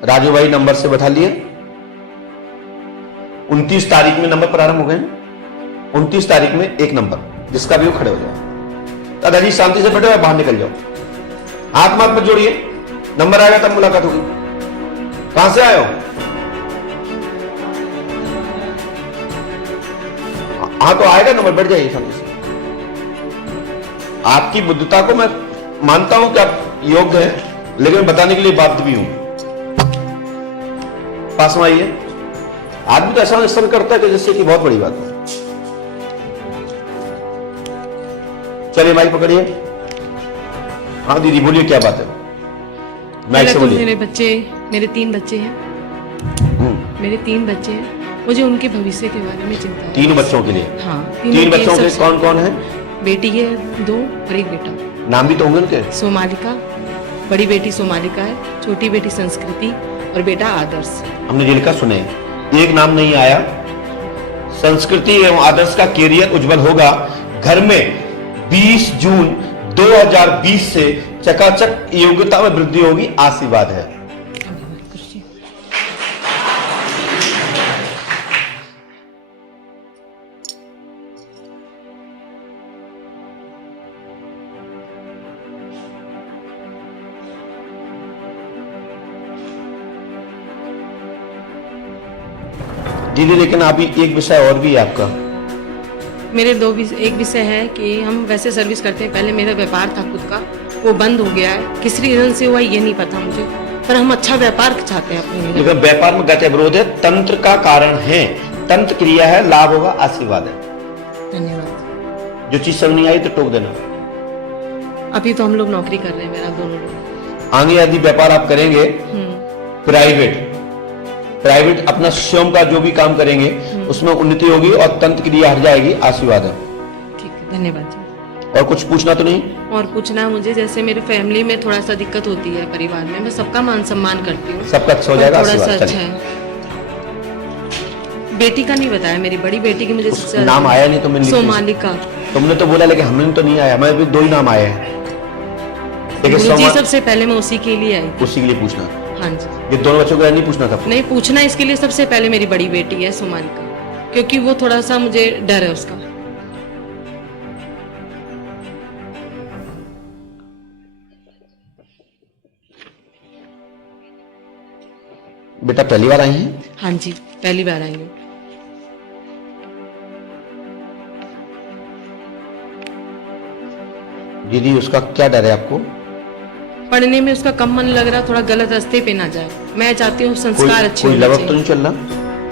राजू भाई नंबर से बैठा लिए। 29 तारीख में नंबर प्रारंभ हो गए ना। 29 तारीख में एक नंबर जिसका भी वो खड़े हो जाए। दादाजी शांति से बैठो या बाहर निकल जाओ, हाथ मत जोड़िए, नंबर आएगा तब मुलाकात होगी। कहां से आए हो? हाँ तो आएगा नंबर, बैठ जाइए शांति से। आपकी बुद्धता को मैं मानता हूं कि आप योग्य हैं, लेकिन बताने के लिए बाध्य भी हूं। पास में आइए। आदमी तो ऐसा सब करता है कि जैसे कि बहुत बड़ी बात है। चलिए माइक पकड़िए। हाँ दीदी बोलिए, क्या बात है? माइक से बोलिए। मेरे 3 बच्चे हैं। मेरे 3 बच्चे हैं। मुझे उनके भविष्य के बारे में चिंता है। 3 बच्चों के लिए? हाँ। 3 बच्चों के कौन कौन है? बेटी है 2 और एक बेटा। नाम भी तो होंगे उनके? सोमालिका, बड़ी बेटी सोमालिका है, छोटी बेटी संस्कृति और बेटा आदर्श। हमने जो लिखा सुने, एक नाम नहीं आया। संस्कृति एवं आदर्श का कैरियर उज्जवल होगा। घर में 20 जून 2020 से चकाचक योग्यता में वृद्धि होगी। आशीर्वाद है। दीदी लेकिन अभी एक विषय और भी है आपका। मेरे एक विषय है कि हम वैसे सर्विस करते हैं। पहले मेरा व्यापार था खुद का, वो बंद हो गया है। किस रीजन से हुआ ये नहीं पता मुझे, पर हम अच्छा व्यापार चाहते हैं अपने। लेकिन व्यापार में गति विरोध है, तंत्र का कारण है, तंत्र क्रिया है, लाभ होगा, आशीर्वाद है। धन्यवाद। जो चीज समझ नहीं आई तो टोक देना। अभी तो हम लोग नौकरी कर रहे हैं, मेरा दोनों लोग। आगे यदि व्यापार आप करेंगे प्राइवेट अपना स्वयं का जो भी काम करेंगे उसमें उन्नति होगी और तंत्र क्रिया हट जाएगी। आशीर्वाद है। ठीक है, धन्यवाद जी। और कुछ पूछना तो नहीं? और पूछना है मुझे, जैसे मेरे फैमिली में थोड़ा सा दिक्कत होती है परिवार में। मैं सबका मान सम्मान करती हूँ, सबका अच्छा हो जाएगा। थोड़ा सा अच्छा है। बेटी का नहीं बताया, मेरी बड़ी बेटी की मुझे सबसे नाम आया नहीं तो मैंने सोमालिका। तुमने तो बोला, लेकिन हमने तो नहीं आया। मैं भी 2 ही नाम आए हैं। जी सबसे पहले मैं उसी के लिए आई। उसी के लिए पूछना? हाँ जी। ये दोनों बच्चों को नहीं पूछना था? नहीं पूछना, इसके लिए सबसे पहले मेरी बड़ी बेटी है सोमालिका, क्योंकि वो थोड़ा सा मुझे डर है उसका। बेटा पहली बार आई हैं? हाँ जी, पहली बार आई हूँ। दीदी उसका क्या डर है आपको? पढ़ने में उसका कम मन लग रहा, थोड़ा गलत रास्ते पे ना जाए। मैं चाहती हूँ संस्कार अच्छे होने चाहिए। तो नहीं चल रहा?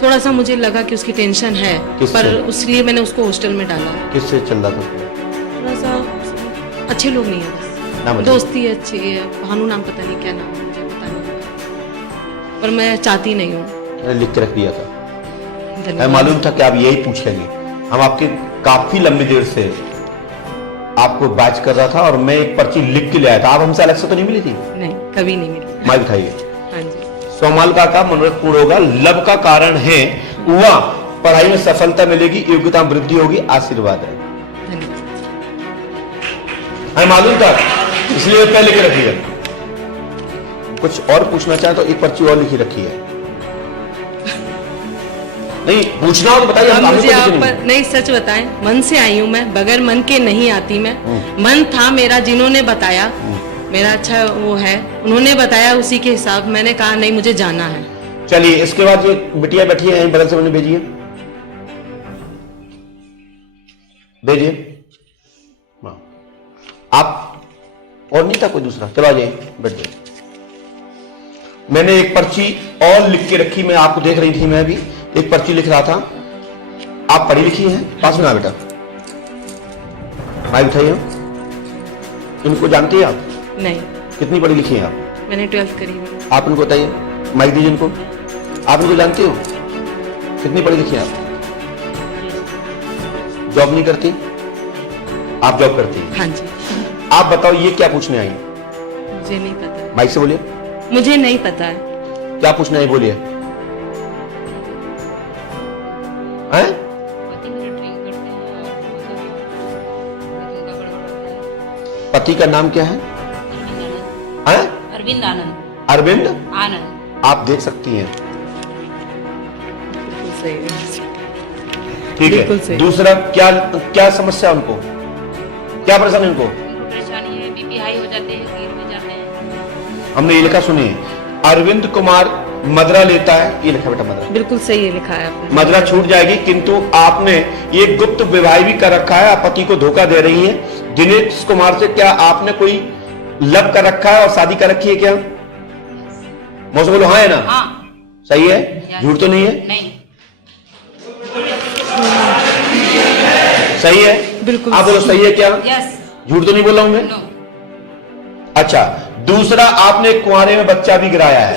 थोड़ा सा मुझे लगा कि उसकी टेंशन है, पर उसलिए मैंने उसको हॉस्टल में डाला। किससे चल रहा था? थोड़ा सा अच्छे लोग नहीं है, बस दोस्ती अच्छी है। भानु नाम पता नहीं क्या नाम है, मुझे पता नहीं, पर मैं चाहती नहीं हूँ। लिख के रख दिया था। मालूम था कि आप यही पूछ लेंगे। हम आपके काफी लंबी देर से आपको बात कर रहा था और मैं एक पर्ची लिख के ले आया था। आप हमसे अलग से तो नहीं मिली थी? नहीं, कभी नहीं मिली। माइक उठाइए। हाँ जी। सोमालिका का मनोरथ पूर्ण होगा। लब का कारण है वहां पढ़ाई में सफलता मिलेगी, योग्यता में वृद्धि होगी। आशीर्वाद है। हमें मालूम था, इसलिए पहले लिख रखी है। कुछ और पूछना चाहे तो एक पर्ची और लिखी रखी है। नहीं पूछना हो तो बताइए। मुझे आप नहीं, सच बताएं, मन से आई हूँ मैं, बगैर मन के नहीं आती मैं। मन था मेरा, जिन्होंने बताया मेरा अच्छा वो है, उन्होंने बताया, उसी के हिसाब मैंने कहा नहीं मुझे जाना है। चलिए इसके बाद ये बिटिया बैठी है बगल से, मैंने भेजिए आप। और नहीं था कोई दूसरा? चलो आ जाइए, बैठ जाइए। मैंने एक पर्ची और लिख के रखी, मैं आपको देख रही थी, मैं भी एक पर्ची लिख रहा था। आप पढ़ी लिखी हैं? पास में आ बेटा, माइक उठाइए। इनको जानती है आप? नहीं। कितनी पढ़ी लिखी हैं आप? मैंने 12th करी है। आप इनको बताइए, माइक दीजिए इनको। आप इनको जानती हो? कितनी पढ़ी लिखी हैं आप? जॉब नहीं करती? आप जॉब करती हैं? हाँ जी। आप बताओ ये क्या पूछने आई? मुझे नहीं पता। माइक से बोलिए। मुझे नहीं पता है। क्या पूछना है बोलिए। पति का नाम क्या है? अरविंद आनंद। अरविंद आनंद। आप देख सकती हैं। बिल्कुल सही है। ठीक बिल्कुल है। सही। दूसरा क्या क्या समस्या है उनको, क्या परेशानी है उनको? उनको परेशानी है, बीपी हाई हो जाते हैं, गिर में जाते हैं। हमने ये लिखा, सुनिए, अरविंद कुमार मदरा लेता है, ये लिखा बेटा मदरा। बिल्कुल सही है, लिखा है आपने। मदरा छूट जाएगी, किंतु आपने ये गुप्त विवाह भी कर रखा है, आप पति को धोखा दे रही हैं। दिनेश कुमार से क्या आपने कोई लव कर रखा है और शादी कर रखी है क्या? मुझसे बोलो हाँ है ना? हाँ। सही है, झूठ तो नहीं है? नहीं। सही है, बिल्कुल आप बोलो सही है क्या? यस। झूठ तो नहीं बोल रहा हूं मैं? नो। अच्छा, दूसरा, आपने कुंवारे में बच्चा भी गिराया है।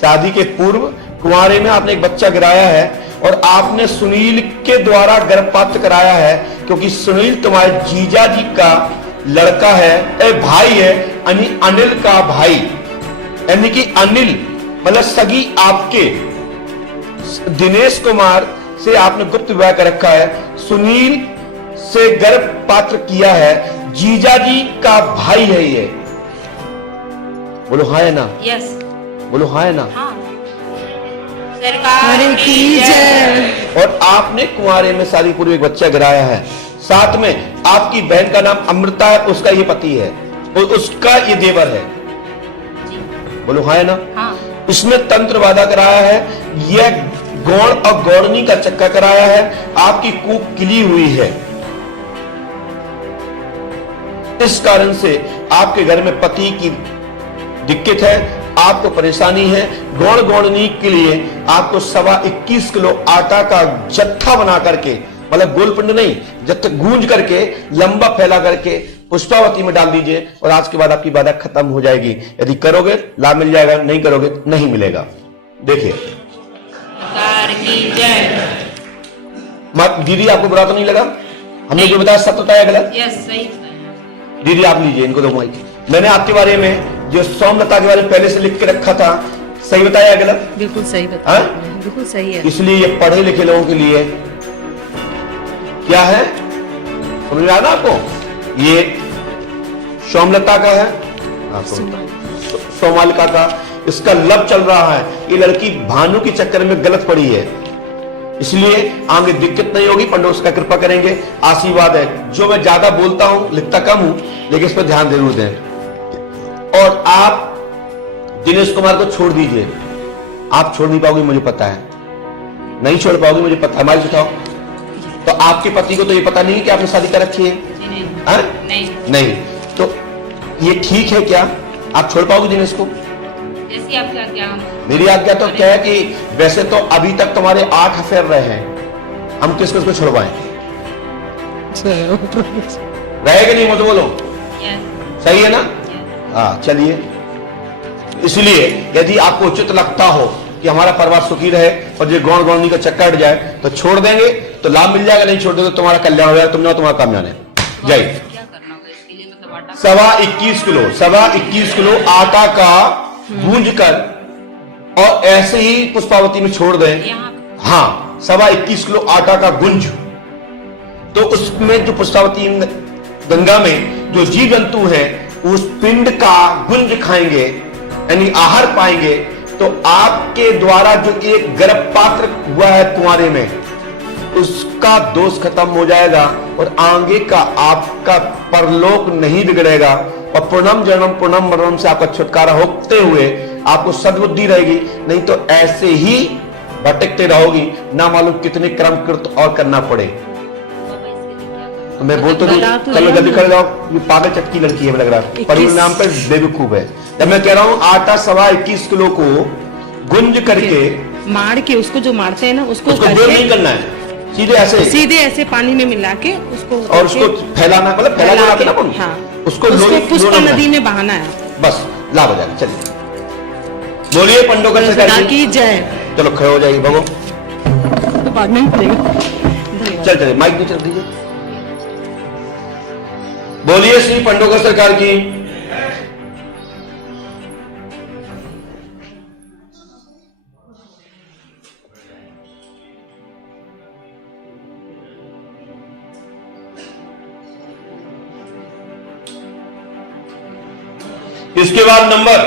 शादी के पूर्व कुंवारे में आपने एक बच्चा गिराया है और आपने सुनील के द्वारा गर्भपात कराया है, क्योंकि सुनील तुम्हारे जीजा जी का लड़का है, भाई है, यानी अनिल का भाई, यानी कि अनिल मतलब सगी आपके दिनेश कुमार से आपने गुप्त विवाह कर रखा है, सुनील से गर्भपात किया है, जीजा जी का भाई है ये। बोलो हाँ है ना? यस। बोलो हाँ है ना? हाँ। सरकार की जय। और आपने कुंवारे में शादी पूर्व एक बच्चा गिराया है, साथ में आपकी बहन का नाम अमृता है, उसका ये पति है और उसका ये देवर है। बोलो हाँ है ना? हाँ। इसमें तंत्र वादा कराया है, यह गौड़ और गौड़नी का चक्का कराया है, आपकी कूप किली हुई है। इस कारण से आपके घर में पति की दिक्कत है, आपको परेशानी है। गौड़ गौड़नी के लिए आपको 21.25 किलो आटा का जत्था बना करके, मतलब गोलपिंड नहीं, जत्था गूंज करके लंबा फैला करके पुष्पावती में डाल दीजिए और आज के बाद आपकी बाधा खत्म हो जाएगी। यदि करोगे लाभ मिल जाएगा, नहीं करोगे नहीं मिलेगा। देखिए, सरकार की जय। दीदी आपको बुरा तो नहीं लगा? हमने जो बताया सब बताया गलत? यस, सही। दीदी आप लीजिए, इनको दो माइक। मैंने आपके बारे में जो सोमलता के बारे में पहले से लिख के रखा था, सही बताया गलत? बिल्कुल सही बताया हाँ? आपने, बिल्कुल सही है। इसलिए ये पढ़े लिखे लोगों के लिए क्या है, समझ में आया ना आपको? ये सोमलता का है, हाँ, सोमालिका का, इसका लब चल रहा है। ये लड़की भानु के चक्कर में गलत पड़ी है, इसलिए आगे दिक्कत नहीं होगी। पंडित उसका कृपा करेंगे, आशीर्वाद है। जो मैं ज्यादा बोलता हूं, लिखता कम हूं, लेकिन इस पर ध्यान जरूर दें। और आप दिनेश कुमार को छोड़ दीजिए, आप छोड़ नहीं पाओगे, मुझे पता है, नहीं छोड़ पाओगे, मुझे पता है। माइक उठाओ। तो आपके पति को तो ये पता नहीं कि आपने शादी कर रखी है? नहीं। नहीं। तो ये ठीक है क्या? आप छोड़ पाओगे दिनेश को? जैसी आपकी आज्ञा। मेरी आज्ञा तो क्या है कि वैसे तो अभी तक तुम्हारे 8 अफेयर रहे हैं, हम किस किस को छुड़वाएं? रहेगा नहीं, मुझे बोलो। यस। सही है ना? हाँ, चलिए। इसलिए यदि आपको उचित लगता हो कि हमारा परिवार सुखी रहे और जो गौड़ गौड़नी का चक्कर हट जाए तो छोड़ देंगे तो लाभ मिल जाएगा, नहीं छोड़ देंगे तो तुम्हारा कल्याण हो जाएगा, तुम जाओ, तुम्हारा काम जाने। जय। क्या करना होगा इसके लिए? मतलब आटा 21.25 किलो आटा का गूंज कर और ऐसे ही पुष्पावती में छोड़ दें। यहाँ हाँ, 21.25 किलो आटा का गुंज, तो उसमें जो पुष्पावती गंगा में जो जीव जंतु है उस पिंड का गुंज खाएंगे, यानी आहार पाएंगे, तो आपके द्वारा जो एक गर्भपात हुआ है कुंवारे में, उसका दोष खत्म हो जाएगा और आगे का आपका परलोक नहीं बिगड़ेगा और पूर्णम जन्म पूर्णम मरणम से आपका छुटकारा होते हुए आपको सद्बुद्धि रहेगी। नहीं तो ऐसे ही भटकते रहोगी, ना मालूम कितने कर्म कृत और करना पड़े। तो मैं बोलता हूँ चलो जल्दी कर जाओ, ये पागल चटकी लड़की है, लग रहा है परिणाम पे बेवकूफ है। जब मैं कह रहा हूँ आटा 21.25 किलो को गुंज करके मार के, उसको जो मारते हैं ना, उसको गोल नहीं करना है, सीधे ऐसे पानी में मिला के उसको और उसको फैलाना, मतलब फैलाना आते ना अपन, हाँ, उसको पुष्पा नदी में बहाना है, बस लाभ हो जाएगा। चलिए बोलिए पंडोकर सरकार की जय। चलो खड़े हो जाइए भगो, तो बाद में पड़ेगा। चल चलिए माइक नीचे रख दीजिए। बोलिए श्री पंडोकर सरकार की। इसके बाद नंबर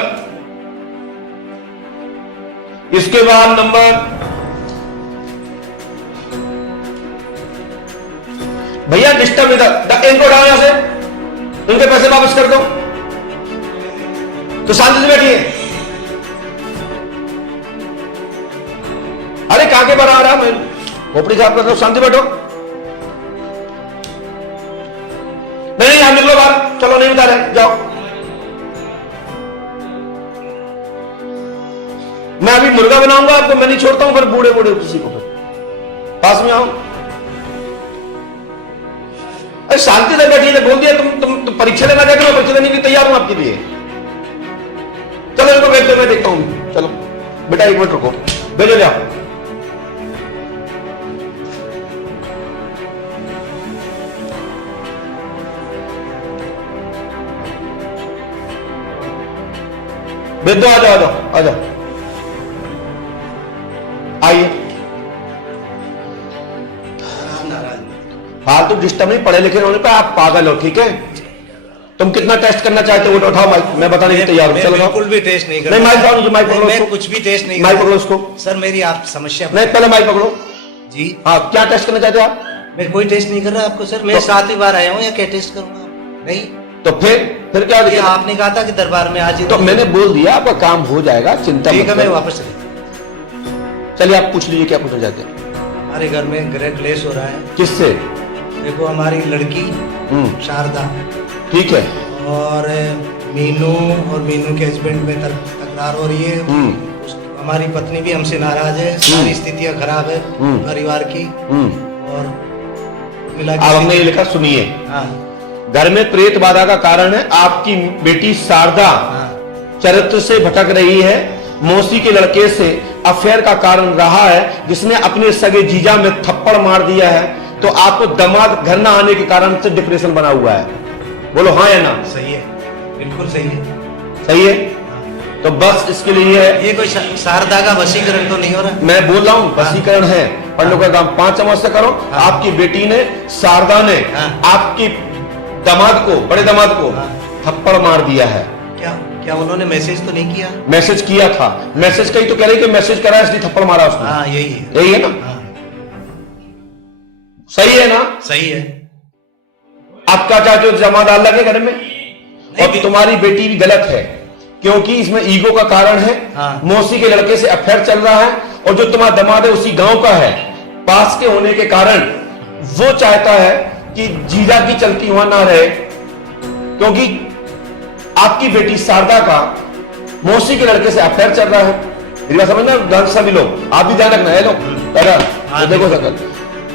इसके बाद नंबर, भैया डिस्टर्ब इधर, इनको उठाओ यहां से, इनके पैसे वापस कर दो। तो शांति से बैठिए। अरे कहां के बाहर आ रहा, मैं खोपड़ी साफ कर रहा हूं, शांति बैठो। नहीं आप निकलो बाहर, चलो नहीं बता रहे, जाओ। मैं अभी मुर्गा बनाऊंगा आपको, मैं नहीं छोड़ता हूं फिर बूढ़े बूढ़े किसी को। फिर पास में आओ। अरे शांति से बैठिए, बोल दिया तुम परीक्षा लेना चाहते हो, परीक्षा देने के लिए तैयार हूं आपके लिए। चलो इनको भेज दो, मैं देखता हूं। चलो बेटा 1 मिनट रुको, भेजो जाओ। भेज दो, आ जाओ आ जाओ आ जाओ, आइए। फालतू डिस्टर्ब नहीं, पढ़े लिखे होने पे आप पागल हो, ठीक है। तुम कितना टेस्ट करना चाहते हो, उठाओ माइक, मैं बताने के तैयार हूं। चलो बिल्कुल भी टेस्ट नहीं नहीं, माइक पकड़ो, माइक पकड़ो, मैं कुछ भी टेस्ट नहीं, माइक पकड़ो उसको। सर मेरी आप समस्या नहीं, पहले माइक पकड़ो जी। हाँ, क्या टेस्ट करना चाहते हो आप? मैं कोई टेस्ट नहीं कर रहा आपको सर, मैं 7वीं बार आया हूँ, या क्या टेस्ट करूंगा? नहीं, तो फिर क्या ये दिक्कत? आपने कहा था कि दरबार में आज ही, तो मैंने बोल दिया आपका काम हो जाएगा, चिंता ठीक मत है, मैं करो। वापस चलिए। चलिए आप पूछ लीजिए क्या पूछना चाहते हैं। हमारे घर में गृह क्लेश हो रहा है। किससे? देखो हमारी लड़की शारदा, ठीक है, और मीनू और मीनू के हस्बैंड में तकरार हो रही है। हमारी पत्नी भी हमसे नाराज है, सारी स्थितियां खराब है परिवार की। और मिला अब हमने ये लिखा, सुनिए। हाँ घर में प्रेत बाधा का कारण है आपकी बेटी शारदा चरित्र से भटक रही है, मौसी के लड़के से अफेयर का कारण रहा है, जिसने अपने सगे जीजा में थप्पड़ मार दिया है। तो आपको दामाद घर ना आने के कारण से डिप्रेशन बना हुआ है। बोलो हाँ या ना? सही है, बिल्कुल सही है। सही है, तो बस इसके लिए है। ये कोई शारदा का वशीकरण तो नहीं हो रहा? मैं बोल रहा हूँ वशीकरण है, पंडों का काम 5 चम्मच से करो। आपकी बेटी ने, शारदा ने आपकी दामाद को, बड़े दामाद को थप्पड़ मार दिया है। क्या उन्होंने मैसेज तो नहीं किया? मैसेज किया था, मैसेज कही तो कह रही कि मैसेज करा इसलिए थप्पड़ मारा उसने। हाँ यही है, यही है ना? सही है ना? सही है। आप क्या चाहते हो, जमादार लगे घर में? और तुम्हारी बेटी भी गलत है, क्योंकि इसमें ईगो का कारण है। मौसी के लड़के से अफेयर चल रहा है, और जो तुम्हारा दामाद है उसी गांव का है, पास के होने के कारण वो चाहता है कि जीजा की चलती वहां ना रहे, क्योंकि आपकी बेटी शारदा का मौसी के लड़के से अफेयर चल रहा है। मेरी बात समझना ध्यान से सभी लोग, आप भी ध्यान रखना है लोग, तो देखो सकल।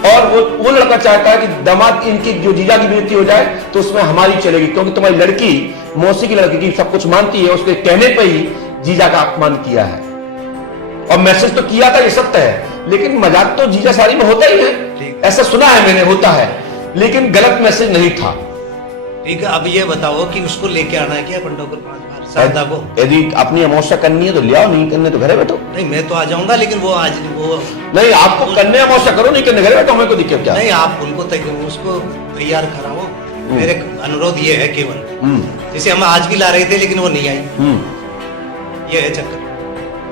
और वो लड़का चाहता है कि दामाद इनकी जो जीजा की बेइज्जती हो जाए तो उसमें हमारी चलेगी, क्योंकि तुम्हारी लड़की मौसी की लड़की की सब कुछ मानती है, उसके कहने पे ही जीजा का अपमान किया है। और मैसेज तो किया था, ये सत्य है, लेकिन मजाक तो जीजा सारी में होता ही है, ऐसा सुना है मैंने, होता है, लेकिन गलत मैसेज नहीं था। ठीक है, अब ये बताओ कि उसको लेके आना है क्या पंडोकर 5 बार शारदा को? यदि अपनी अमावस्या करनी है तो ले आओ, नहीं करने तो घरे बैठो। नहीं मैं तो आ जाऊंगा, लेकिन वो आज वो नहीं, आपको करने अमावस्या करो, नहीं करने घरे बैठो, हमें को दिक्कत क्या? नहीं, आप उनको उसको तैयार कराओ। मेरे अनुरोध ये है केवल, जैसे हम आज भी ला रहे थे लेकिन वो नहीं आई, ये है चक्कर।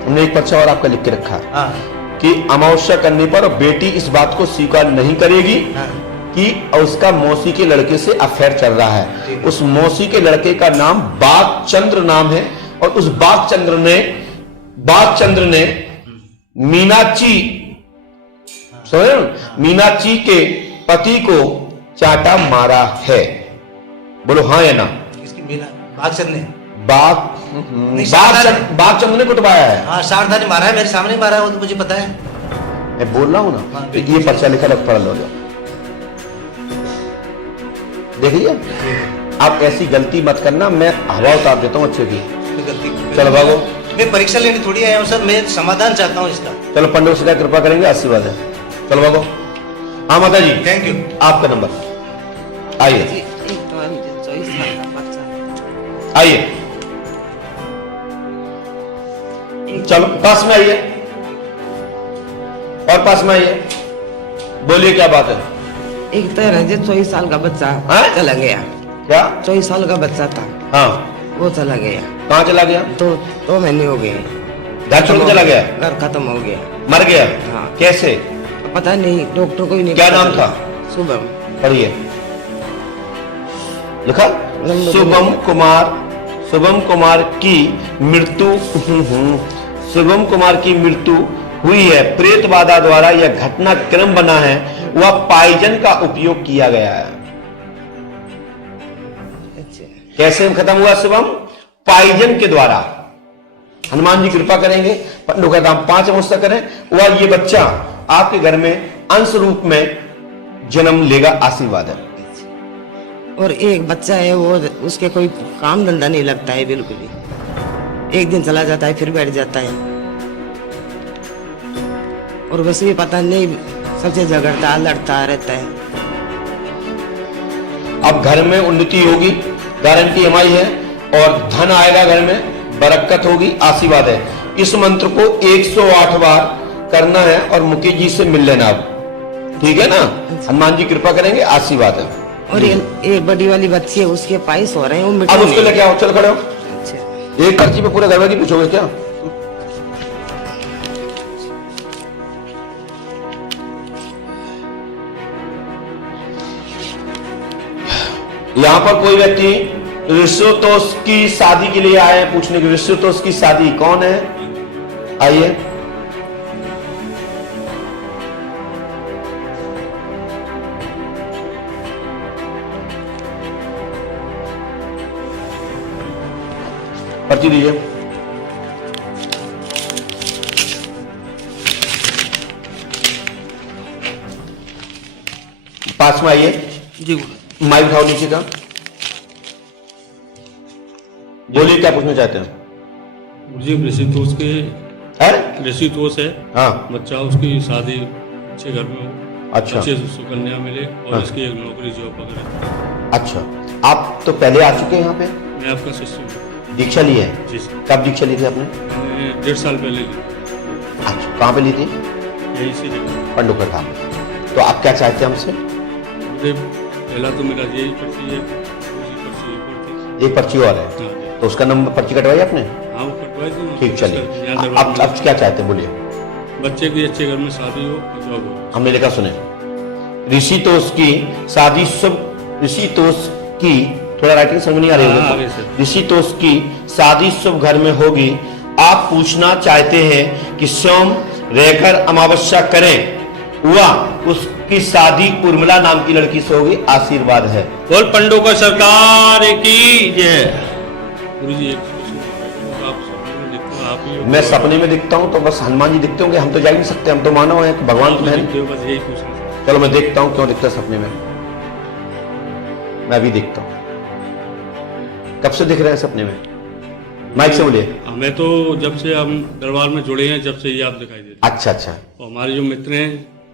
हमने एक पर्चा और आपका लिख के रखा है हाँ, कि अमावस्या करने पर बेटी इस बात को स्वीकार नहीं करेगी कि उसका मौसी के लड़के से अफेयर चल रहा है। उस मौसी के लड़के का नाम बागचंद्र नाम है, और उस बागचंद्र ने मीनाक्षी, मीनाक्षी के पति को चाटा मारा है। बोलो हाँ या ना? इसकी मीना बागचंद ने बागचंद्र ने कुटवाया है। हाँ, शारदा ने मारा है, मेरे सामने मारा है, वो तो मुझे पता है। मैं बोल रहा हूं ना, ये पर्चा लिखा रख, पढ़ लो, देखिए। आप ऐसी गलती मत करना, मैं हवा उतार देता हूँ अच्छे की। चलो भागो, मैं परीक्षा लेने थोड़ी आया हूँ सर, मैं समाधान चाहता हूँ इसका। चलो पंडित से कृपा करेंगे, आशीर्वाद है। चलो भागो। हाँ माता जी, थैंक यू। आपका नंबर आइए, आइए, चलो पास में आइए, और पास में आइए, बोलिए क्या बात है? एक तरह से 24 साल का बच्चा चला गया। क्या? 24 साल का बच्चा था, हाँ, वो चला गया। कहाँ चला गया? 2 महीने हो गए। घर छोड़ के चला गया, घर खत्म हो गया, मर गया। हाँ। कैसे? पता नहीं, डॉक्टर को ही नहीं क्या पता नाम चला। था? शुभम। पढ़िए, लिखा शुभम कुमार की मृत्यु शुभम कुमार की मृत्यु हुई है। प्रेत बाधा द्वारा यह घटना क्रम बना है, वह पॉइजन का उपयोग किया गया है। अच्छा। कैसे खत्म हुआ शुभम? पॉइजन के द्वारा। हनुमान जी कृपा करेंगे, पंडों का काम 5 अवस्था करें, वह ये बच्चा आपके घर में अंश रूप में जन्म लेगा। आशीर्वाद है। और एक बच्चा है, वो उसके कोई काम धंधा नहीं लगता है बिल्कुल ही, एक दिन चला जाता है फिर बैठ जाता है, और वैसे भी पता नहीं सबसे झगड़ता लड़ता रहता है। अब घर में उन्नति होगी, गारंटी हमारी है, और धन आएगा घर में, बरकत होगी। आशीर्वाद है। इस मंत्र को 108 बार करना है और मुकेश जी से मिल लेना अब, ठीक है ना? हनुमान जी कृपा करेंगे। आशीर्वाद है। और ये बड़ी वाली बच्ची है, उसके पाइस हो रहे हैं, वो मिट्टी अब उसको में। लेके आओ, चल खड़े हो। अच्छा। एक पर्ची पे पूरे घर की पूछोगे क्या? यहां पर कोई व्यक्ति ऋषितोष की शादी के लिए आए हैं पूछने की। ऋषितोष की शादी कौन है? आइए। पर्ची दीजिए। पास में आइए जी। माइक उठाओ नीचे का। बोलिए, क्या पूछना चाहते हैं? जी, ऋषितोष के है? ऋषितोष है हाँ। बच्चा, उसकी शादी अच्छे घर में हो, अच्छा। अच्छे सुकन्या मिले, और हाँ। इसकी एक नौकरी जॉब वगैरह। अच्छा, आप तो पहले आ चुके हैं यहाँ पे? मैं आपका शिष्य हूँ। दीक्षा ली है? जी सर। कब दीक्षा ली थी आपने? मैंने 1.5 साल पहले ली, अच्छा, कहाँ पे ली थी? यही सी जगह। पंडुका धाम। तो आप क्या चाहते हैं हमसे? मुझे पहला तो मेरा यही पर्ची है, दूसरी पर्ची एक और थी। एक पर्ची और है, हाँ जी। तो उसका नंबर पर्ची कटवाई आपने? हाँ, वो कटवाई थी। ठीक, चलिए। यहाँ दरबार अब में क्या चाहते हैं, बोलिए। बच्चे की अच्छे घर में शादी हो और जॉब हो। हमने लिखा, सुने। ऋषितोष की शादी शुभ, ऋषितोष की, थोड़ा राइटिंग समझ नहीं आ रही हाँ, है आगे से। ऋषितोष की शादी शुभ घर में होगी। आप पूछना चाहते हैं कि सोम रहकर अमावस्या करें, वह उसकी शादी उर्मिला नाम की लड़की से होगी। आशीर्वाद है। बोल पंडों का सरकार की जय। गुरुजी, एक प्रश्न, आप सपने में दिखते हो, आप ही हो? मैं सपने में दिखता हूं तो बस हनुमान जी दिखते होंगे, हम तो जा ही नहीं सकते, हम तो मानव हैं, भगवान तो है नहीं। दिखते हो, बस यही पूछना था। चलो मैं देखता हूं क्यों दिखता है सपने में। मैं अभी देखता हूं। कब से दिख रहे हैं सपने में? माइक से बोलिए। हमें तो जब से हम दरबार में जुड़े हैं, जब से ये आप दिखाई देते अच्छा अच्छा, हैं। और हमारे जो मित्र हैं,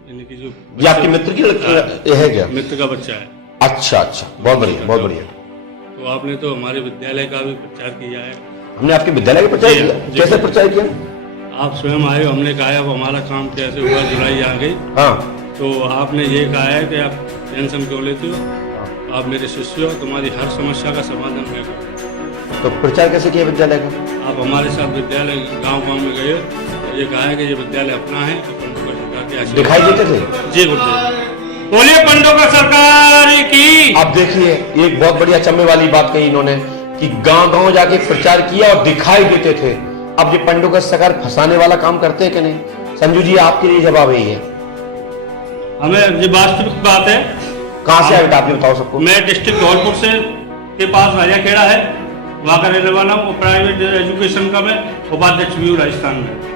इनकी जो ये आपके मित्र की लड़की ये है क्या? मित्र का बच्चा है। अच्छा अच्छा, बहुत बढ़िया बहुत बढ़िया। तो आपने तो हमारे विद्यालय का भी प्रचार किया है। हमने आपके विद्यालय का प्रचार जी, किया? जी। कैसे प्रचार किया? आप स्वयं आए, हमने कहा अब हमारा काम कैसे हुआ, जुलाई आ गई, हाँ। तो आपने ये कहा है कि आप टेंशन क्यों लेते हो, आप मेरे शिष्य हो, तुम्हारी हर समस्या का समाधान मैं करूँ। तो प्रचार कैसे किया विद्यालय का? आप हमारे साथ विद्यालय गांव में गए, तो ये कहा है कि ये विद्यालय अपना है, तो पंडों का सरकार के आशीर्वाद। दिखाई देते थे? जी गुरुदेव। बोलिए पंडों का सरकार की। आप देखिए, एक बहुत बड़ी अचंभे वाली बात कही इन्होंने कि गांव गांव जाके प्रचार किया और दिखाई देते थे। अब ये पंडों का सरकार फंसाने वाला काम करते हैं कि नहीं? संजू जी, आपके लिए जवाब यही है। हमें ये वास्तविक बात है। कहां से आए बेटा, आपने बताओ सबको। मैं डिस्ट्रिक्ट धौलपुर से के पास राजा खेड़ा है, वहाँ का रहने वाला हूँ, और प्राइवेट एजुकेशन का मैं उपाध्यक्ष भी हूँ राजस्थान में।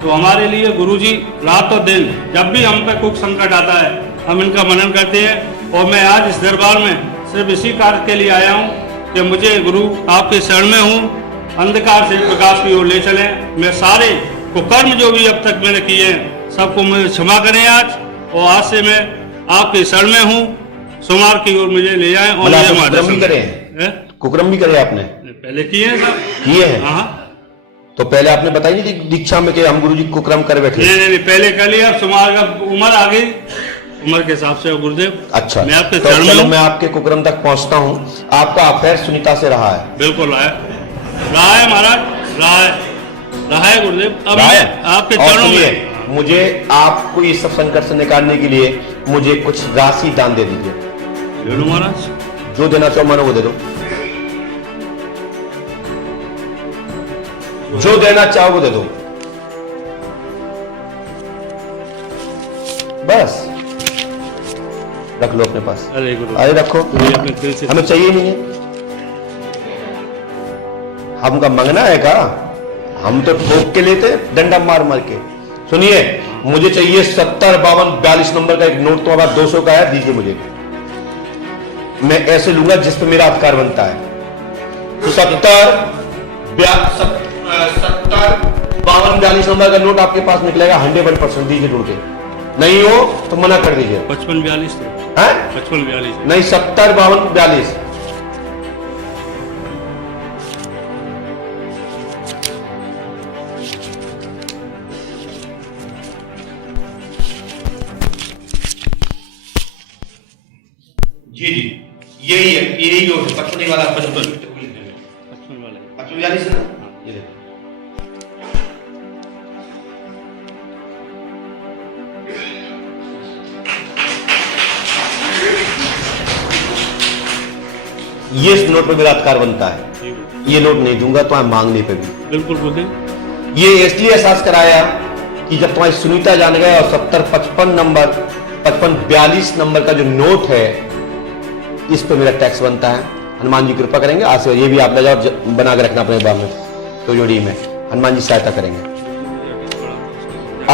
तो हमारे लिए गुरुजी रात और दिन जब भी हम पे कोई संकट आता है, हम इनका मनन करते हैं। और मैं आज इस दरबार में सिर्फ इसी कार्य के लिए आया हूँ कि मुझे गुरु आपके शरण में हूँ, अंधकार से प्रकाश की ओर ले चलें। मैं सारे कुकर्म जो भी अब तक मैंने किए हैं, सबको मुझे क्षमा करें आज, और आज से मैं आपके शरण में हूँ, सोमवार की ओर मुझे ले जाएं। और मुझे कुकर्म भी करे हैं? कुकर्म भी करे आपने? पहले किए हैं सब, किए हैं। हाँ। तो पहले आपने बताई नहीं थी दीक्षा में कि हम गुरुजी कुकर्म कर बैठे? नहीं, पहले कर लिया, अब सोमवार का उम्र आ गई, उम्र के हिसाब से गुरुदेव। अच्छा, मैं आपके तो शरण में चलो हूं। मैं आपके कुकर्म तक पहुंचता हूं। आपका अफेयर सुनीता से रहा है? बिल्कुल रहा है महाराज, रहा है। रहा है गुरुदेव। अब रहा मैं है? आपके और चरणों सुनिए, में मुझे आपको इस सब संकट से निकालने के लिए मुझे कुछ राशि दान दे दीजिए। ले लो महाराज। जो देना चाहो मानो वो दे दो, जो देना चाहो वो दे दो, बस रख लो अपने पास। अरे गुरु, अरे रखो, ये अपने दिल से हमें चाहिए नहीं है। हमका मंगना है का? हम तो ठोक के लेते डंडा मार मार के। सुनिए, मुझे चाहिए 70 52 42 नंबर का एक नोट, तो हमारा 200 का है, दीजिए मुझे। मैं ऐसे लूंगा जिस पे मेरा अधिकार बनता है। तो 70 52 42 नंबर का नोट आपके पास निकलेगा 100% दीजिए ढूंढ के। नहीं हो तो मना कर दीजिए। 55 42 थे। हैं? 55 42 नहीं, 70 52 42। जी जी, यही है, यही जो 55 वाला 55 55 वाले। 42 है ना? ये देखो। ये इस नोट पे मेरा अधिकार बनता है। ठीक है। ये नोट नहीं दूंगा तुम्हारे मांगने पे भी। बिल्कुल गुरुदेव। ये इसलिए एहसास कराया कि जब तुम्हारी सुनीता जान गए और 70 55 नंबर 55 42 नंबर का जो नोट है, इस पे मेरा टैक्स बनता है। हनुमान जी कृपा करेंगे, आज से ये भी आप ले जाओ, बना के रखना अपने बाग में तो जोड़ी में, हनुमान जी सहायता करेंगे।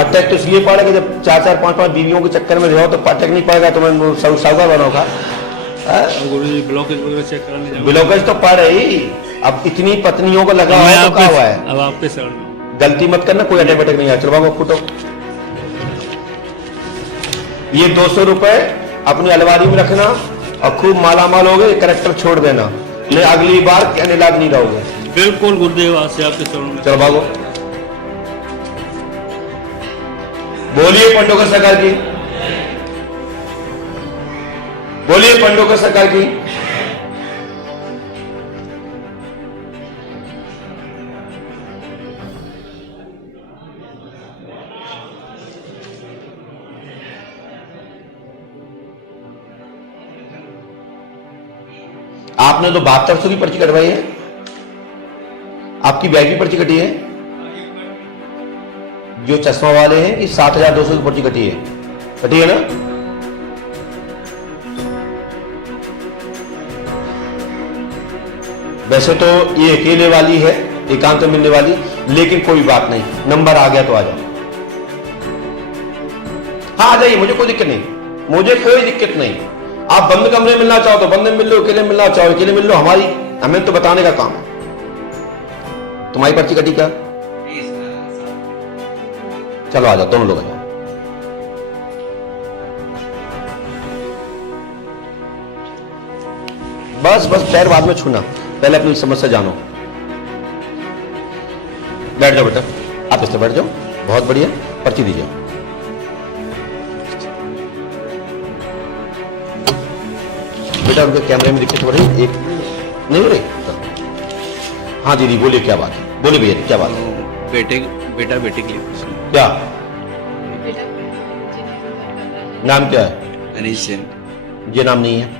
अटैक तो इसलिए पड़ा कि जब 4 5 5 बीवियों के चक्कर में रहो तो अटैक नहीं पड़ेगा, तो मैं साहूकार बनोगा। गुरु जी ब्लॉकेज वगैरह चेक कराने जाऊंगा। ब्लॉकेज तो पड़ रही, अब इतनी पत्नियों को लगा हुआ मैं है तो क्या हुआ है? अब आपके शरण में। गलती मत करना, कोई अटैक नहीं है। चलो बाबू फुटो। ये 200 रुपए अपनी अलमारी में रखना और खूब माला माल हो गए, करेक्टर छोड़ देना, नहीं अगली बार कहने लायक नहीं रहोगे। बिल्कुल गुरुदेव, आज से आपके शरण में। चलो भागो। बोलिए पंडोकर सरकार की, बोलिए पंडोकर सरकार की। आपने तो 7200 की पर्ची कटवाई है, आपकी बैग की पर्ची कटी है। जो चश्मा वाले हैं कि 7200 की पर्ची कटी है ना? वैसे तो ये अकेले वाली है, एकांत में मिलने वाली, लेकिन कोई बात नहीं, नंबर आ गया तो आ जाओ। हाँ आ जाइए, मुझे कोई दिक्कत नहीं, मुझे कोई दिक्कत नहीं। आप बंद कमरे में मिलना चाहो तो बंद में मिल लो, अकेले मिलना चाहो अकेले मिल लो, हमारी हमें तो बताने का काम है। तुम्हारी पर्ची कटी क्या? चलो आ जाओ, दोनों लोग आ जाओ। बस बस पैर बाद में छूना, पहले अपनी समस्या जानो। बैठ जाओ बेटा, आप इस तरह बैठ जाओ, बहुत बढ़िया। पर्ची दीजिए। बेटा उनके कैमरे में दिक्कत हो रही है, एक नहीं हो रही? हाँ दीदी बोलिए, क्या बात है? बोलिए भैया क्या बात है? बेटा बेटे के लिए पूछना। क्या बेटा मुझे नहीं कर रहा है। नाम क्या है? अनीश जैन। ये नाम नहीं है,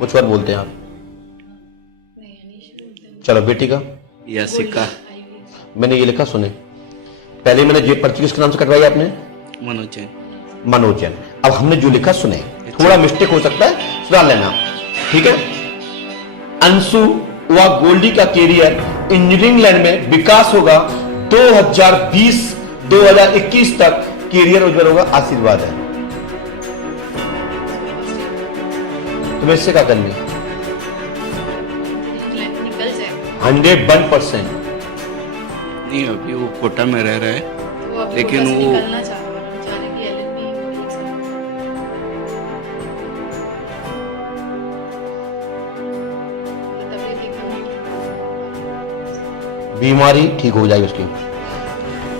कुछ और बोलते हैं आप। नहीं अनीश चलो बेटी का यासिका। मैंने ये लिखा, सुने। पहले मैंने जो पर्ची किसके नाम से कटवाई आपने? मनोज जैन। मनोज जैन। अब हमने जो लिखा सुने, थोड़ा मिस्टेक हो सकता है, सुधार लेना, ठीक है? अंशु व गोल्डी का कैरियर इंजीनियरिंग लाइन में विकास होगा। 2020-2021 तक कैरियर उज्जवल होगा, आशीर्वाद है। तुम्हें इससे क्या करनी? निकल जाए 101%। नहीं अभी वो कोटा में रह रहा है, तो अब लेकिन कोटा से वो- निकलना चाह रहा है, जाने की LLB वही सब। तबीयत एकदम बीमारी ठीक हो जाएगी उसकी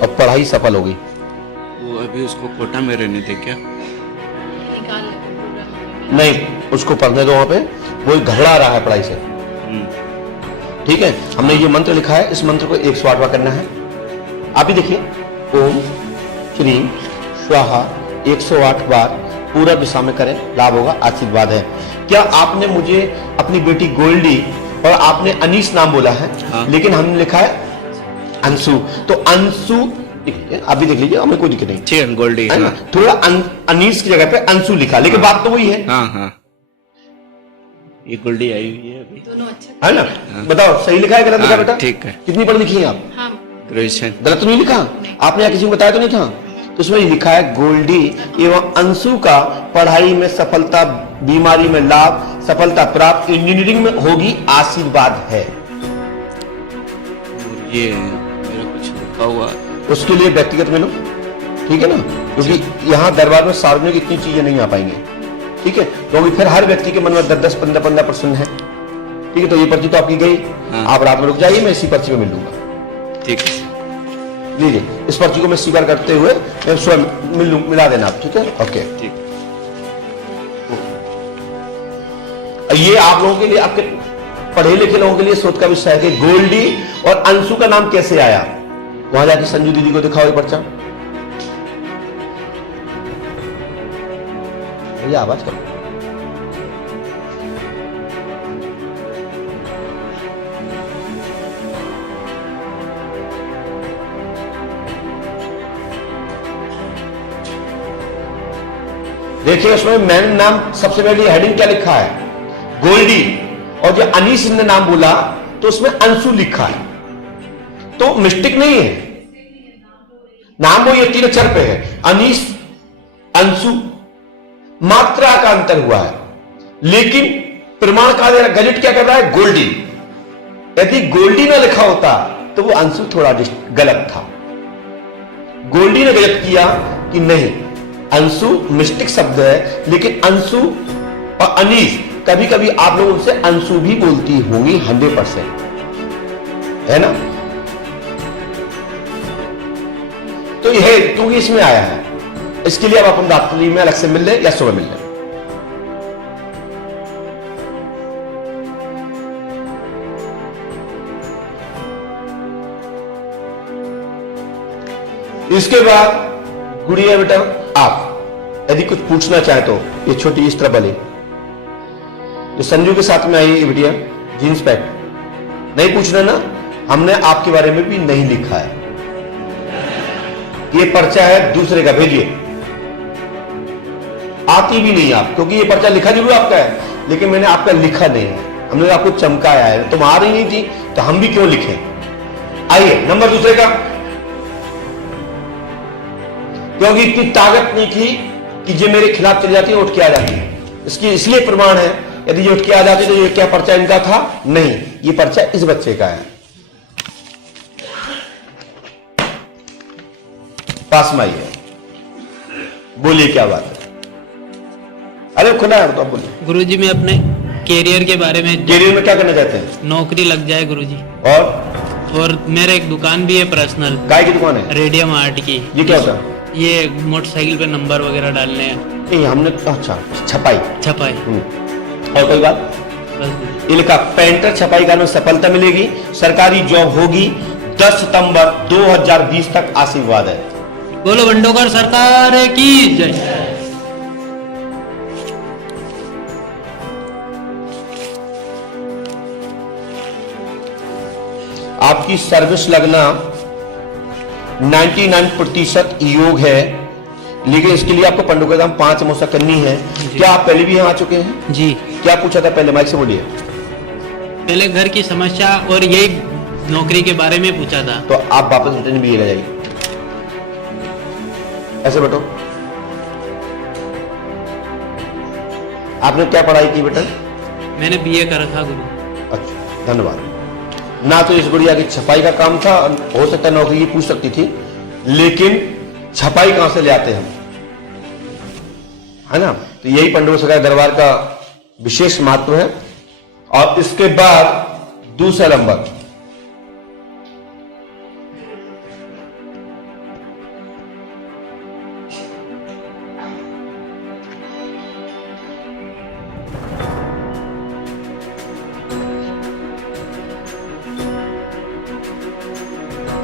और पढ़ाई सफल होगी। वो अभी उसको कोटा में रहने दे क्या? निकाल लेते प्रोग्राम में। नहीं, उसको पढ़ने दो, वहां पे वो घबरा रहा है पढ़ाई से। ठीक है, हमने ये मंत्र लिखा है, इस मंत्र को 108 बार करना है। आप ही देखिए, ओम श्रीम स्वाहा 108 बार पूरा दिशा में करें, लाभ होगा, आशीर्वाद है। क्या आपने मुझे अपनी बेटी गोल्डी और आपने अनीस नाम बोला है, हाँ। लेकिन हमने लिखा है अंशु, तो अंशु अभी देख लीजिए, हमें कोई दिक्कत नहीं, ठीक है, गोल्डी। है ना, हाँ थोड़ा अनीस की जगह पे अंशु लिखा, लेकिन बात तो वही है, हाँ हाँ, ये गोल्डी आई हुई है अभी। दोनों अच्छे है ना? बताओ सही लिखा है गलत लिखा हाँ, बेटा? ठीक है। कितनी पढ़ी लिखी हैं आप? हाँ ग्रेजुएशन। गलत तो नहीं लिखा? आपने यहाँ किसी को बताया तो नहीं था? तो उसमें लिखा है गोल्डी एवं अंशु का पढ़ाई में सफलता, बीमारी में लाभ, सफलता प्राप्त, इंजीनियरिंग में होगी, आशीर्वाद है। और ये मेरा कुछ रुका हुआ, उसके लिए व्यक्तिगत मिलो, ठीक है ना, क्योंकि यहाँ दरबार में सार्वजनिक इतनी चीजें नहीं आ पाएंगी, ठीक है, क्योंकि फिर हर व्यक्ति के मन में 10-10, 15-15 प्रश्न है, ठीक है। तो ये पर्ची तो आपकी गई, हाँ। आप रात में रुक जाइए, मैं इसी पर्ची में मिल लूंगा, ठीक है। लीजिए इस पर्ची को मैं स्वीकार करते हुए मैं स्वयं मिला देना आप, ठीक है, ओके। ठीक। ये आप लोगों के लिए, आपके पढ़े लिखे लोगों के लिए सोच का विषय है कि गोल्डी और अंशु का नाम कैसे आया। वहां जाके संजू दीदी को दिखाओ ये पर्चा, भैया आवाज करो। देखिए उसमें मैंने नाम सबसे पहले हेडिंग क्या लिखा है, गोल्डी, और जो अनीस ने नाम बोला तो उसमें अंशु लिखा है, तो मिस्टेक नहीं है, नाम वो ये 3 अक्षर पे है, अनीस अंशु, मात्रा का अंतर हुआ है, लेकिन प्रमाण का गजट क्या कर रहा है, गोल्डी। यदि गोल्डी ना लिखा होता तो वो अंशु थोड़ा गलत था, गोल्डी ने गलत किया कि नहीं, अंशु मिस्टिक शब्द है, लेकिन अंशु और अनीस कभी कभी आप लोग उनसे अंशु भी बोलती होंगी, 100%, है ना। तो यह क्योंकि इसमें आया है, इसके लिए अब अपन रात्रि में अलग से मिल ले या सुबह मिल ले। इसके बाद गुड़िया बेटा, आप यदि कुछ पूछना चाहे तो ये छोटी इस तरह बने, जो संजू के साथ में आई ये बिटिया जींस पैंट, नहीं पूछना ना, हमने आपके बारे में भी नहीं लिखा है, ये पर्चा है दूसरे का, भेजिए। आती भी नहीं आप, क्योंकि ये पर्चा लिखा जरूर आपका है, लेकिन मैंने आपका लिखा नहीं है, हमने आपको चमकाया है, तुम आ रही नहीं थी तो हम भी क्यों लिखें। आइए नंबर दूसरे का, क्योंकि इतनी ताकत नहीं थी कि ये मेरे खिलाफ चली जाती है, उठ के आ जाती है, इसकी इसलिए प्रमाण है, यदि ये उठ के आ जाती तो ये क्या पर्चा इनका था, नहीं, ये पर्चा इस बच्चे का है। पास में आइए, बोलिए क्या बात है। अरे खुला है तो आप बोलिए। गुरुजी मैं अपने कैरियर के बारे में, कैरियर में क्या करना चाहते हैं? नौकरी लग जाए गुरुजी, और मेरा एक दुकान भी है पर्सनल, काय की दुकान है? रेडियम आर्ट की। ये क्या होता है? ये मोटरसाइकिल पे नंबर वगैरह डालने हैं, ये हमने, अच्छा, छपाई। छपाई, और कोई बात? बस। ये लिखा पेंटर छपाई का में सफलता मिलेगी, सरकारी जॉब होगी, 10 सितंबर 2020 तक, आशीर्वाद है। बोलो बंडोकर सरकार की जय। आपकी सर्विस लगना 99% योग है, लेकिन इसके लिए आपको पंडुकाधाम 5 अमावस्या करनी है। क्या आप पहले भी यहाँ आ चुके हैं? जी। क्या पूछा था पहले, माइक से बोलिए। पहले घर की समस्या और यही नौकरी के बारे में पूछा था। तो आप वापस रिटर्न भी ले जाइए, ऐसे बैठो। आपने क्या पढ़ाई की बेटा? मैंने बीए करा था गुरु। अच्छा, धन्यवाद। ना तो इस गुड़िया की छपाई का काम था, हो सकता है नौकरी की पूछ सकती थी, लेकिन छपाई कहां से ले आते हम, है ना। तो यही पंडुका सरकार दरबार का विशेष महत्व है। और इसके बाद दूसरा नंबर,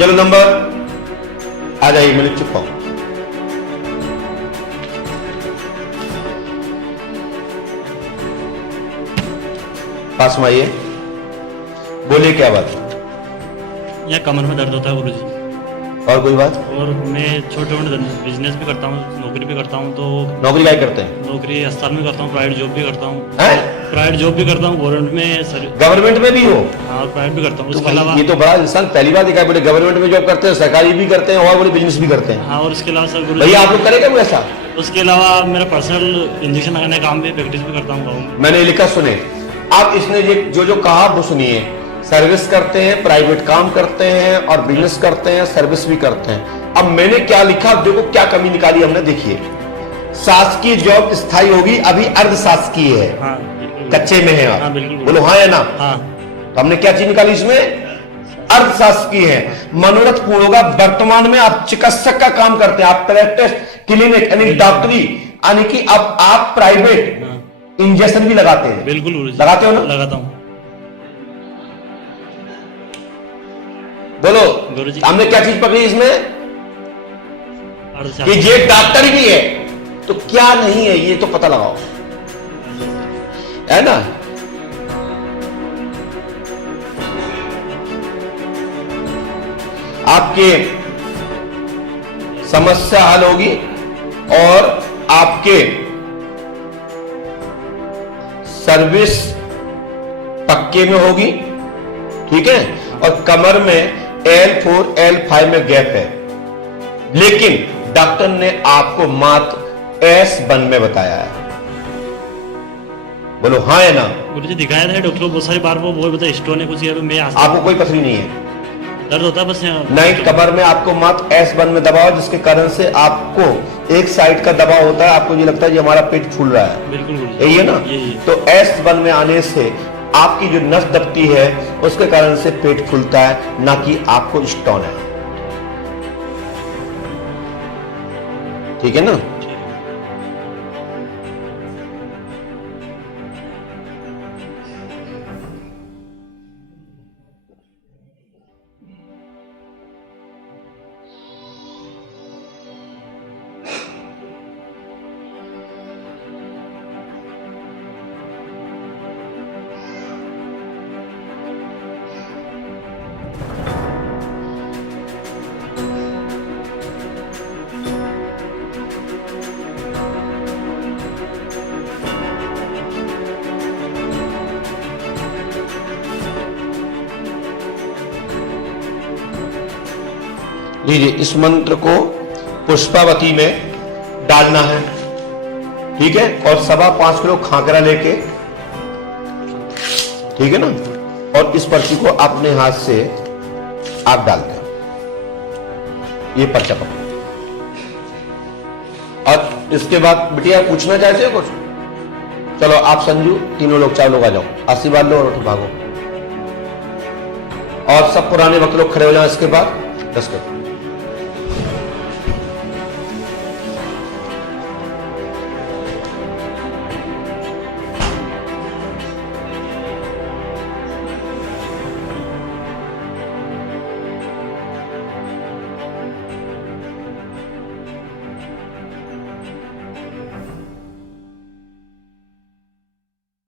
चलो नंबर आ जाइए, मैं लिख चुका हूं। पास में आइए, बोलिए क्या बात। या कमर में दर्द होता है गुरुजी। और कोई बात? और मैं छोटे मोटे बिजनेस भी करता हूँ, नौकरी भी करता हूँ। तो नौकरी क्या करते हैं? नौकरी अस्पताल में करता हूँ, प्राइवेट जॉब भी करता हूँ। हैं? प्राइवेट जॉब भी करता हूँ, गवर्नमेंट में गवर्नमेंट में भी हो? हाँ, प्राइवेट भी करता हूँ। तो उसके अलावा ये तो बड़ा इंसान पहली बार दिखा है, बोले गवर्नमेंट में जॉब करते हैं, सरकारी भी करते हैं और बोले बिजनेस भी करते हैं। हाँ, और उसके अलावा सर गुरु भैया आप लोग करेंगे वो ऐसा? उसके अलावा मेरा पर्सनल इंजेक्शन लगाने का काम भी, प्रैक्टिस भी करता हूँ गाँव में। मैंने लिखा, सुने आप, इसने जो कहा वो सुनिए। सर्विस करते हैं, प्राइवेट काम करते हैं और बिजनेस करते हैं, सर्विस भी करते हैं। अब मैंने क्या लिखा, देखो क्या कमी निकाली हमने, देखिए। शासकीय जॉब स्थायी होगी, अभी अर्ध शासकीय है। हाँ, बिल्कुल। कच्चे में है आप? हाँ, बिल्कुल। बोलो हाँ या ना? हाँ। तो हमने क्या चीज निकाली इसमें? अर्ध शासकीय है। मनोरथ पूर्ण होगा, वर्तमान में आप चिकित्सक का काम करते हैं, आप प्रैक्टिस क्लिनिक यानी डॉक्टरी, यानी कि अब आप प्राइवेट इंजेक्शन भी लगाते हैं? बिल्कुल गुरुजी। लगाते हो ना? लगाता हूँ। बोलो गुरुजी। हमने क्या चीज पकड़ी इसमें कि ये डॉक्टर भी है, तो क्या नहीं है ये तो पता लगाओ, है ना? आपके समस्या हल होगी और आपके सर्विस पक्के में होगी, ठीक है। और कमर में L4 L5 में गैप है, लेकिन डॉक्टर ने आपको मात्र S1 में बताया है। बोलो हाँ या ना? गुरुजी दिखाया था डॉक्टर को बहुत सारी बार, वो बता स्टोन है कुछ, मैं आपको कोई पथरी नहीं है? दर्द होता है बस नहीं, कमर में आपको मात्र S1 में दबाव, जिसके कारण से आपको एक साइड का दबाव होता है, आपको ये लगता है कि हमारा पेट फूल रहा है। बिल्कुल यही है ना? तो S1 में आने से आपकी जो नस दबती है उसके कारण से पेट फूलता है, ना कि आपको स्टोन है, ठीक है ना? लीजिए, इस मंत्र को पुष्पावती में डालना है, ठीक है। और 5.25 किलो खाकरा लेके, ठीक है ना। और इस पर्ची को अपने हाथ से आप डाल दें, ये पर्चा पकड़ो। और इसके बाद बिटिया पूछना चाहते हो कुछ? चलो आप संजू, तीनों लोग, 4 लोग आ जाओ, आशीर्वाद लो और भागो। और सब पुराने वक्त लोग खड़े हो जाओ, इसके बाद 10 करो।